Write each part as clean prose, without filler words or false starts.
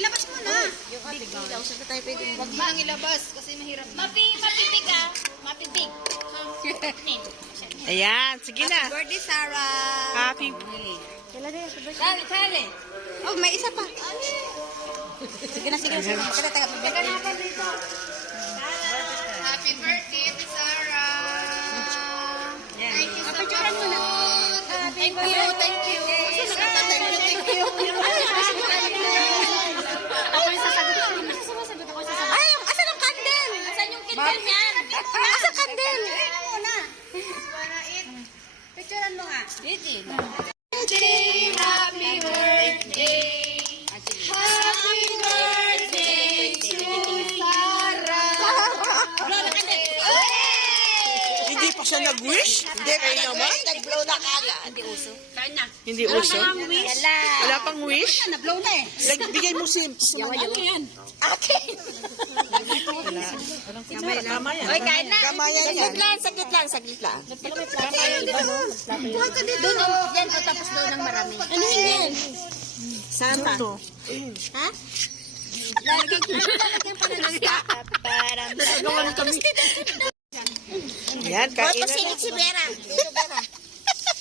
Ilabas mo na. Yung big daw, saan tayo pwede? Huwag mo nang ilabas kasi mahirap na. Mapipig ah. Mapipig. Ayan, sige na. Happy birthday, Sarah. Happy. Kali. Oh, may isa pa. Sige na, sige na. Teka na pa dito. Happy birthday to Sarah. Thank you so much. Thank you. Thank you. Thank you. Ako yung sasagot. Sumasagot ako sa sasagot. Ay, asan ang candle? Asan yung kindle niyan? Asan candle? Picturean mo nga. Dito. Birthday, happy birthday. Happy birthday to Sarah. Hindi pa siya nag-wish? Hindi, kayo naman? Nag-blow na kagad. Hindi uso. Kain na. Hindi uso? Wala pang wish? Na-blow na eh. Bigay mo si... Yawa yan. Akin. Tama yan. Oy, kain na. Kamayan yan. Saglit lang. Kamayan yan. Huwag ka dito. Doon, yan o tapos doon ng marami. Ano yan? Sama. Ha? Nagagawan kami. Yan, kain na. Pasilig si Vera.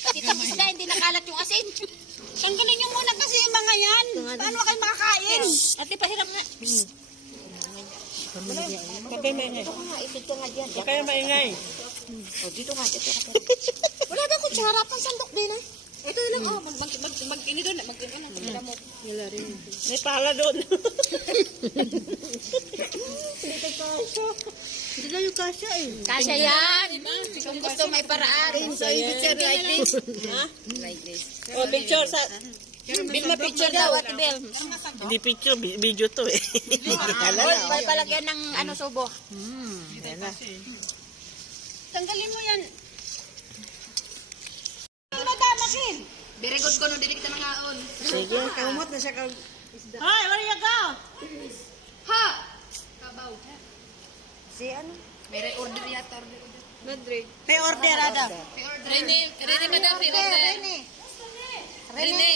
Dito isda, hindi nakalat yung asin. Tanggalin nyo muna kasi yung mga yan. Paano kayo makakain? Ate, pahiram nga. Patay na niya. Ito nga dyan. Huwag kayo maingay. Dito nga. Wala ba kutsara? Pang sandok din ah. Ito lang, oh. Mag-ini doon. Mag-ini mo. May pala doon. Hindi na yung kasya eh. Kasya yan. Kung gusto may paraan. So, picture like this. Like this. Oh, picture sa... Bilma picture daw, Ate Bel. Hindi picture, video to eh. May palagyan ng ano subo. Yan na. Tanggalin mo yan. Madama kin. Very good ko no, dili kita nangaon. Sige. Kamot na siya kag... Hi, where you go? Ha! Kabaw. Si ano? May order yata. Order. Pay order ada. Rene, madam. Rene.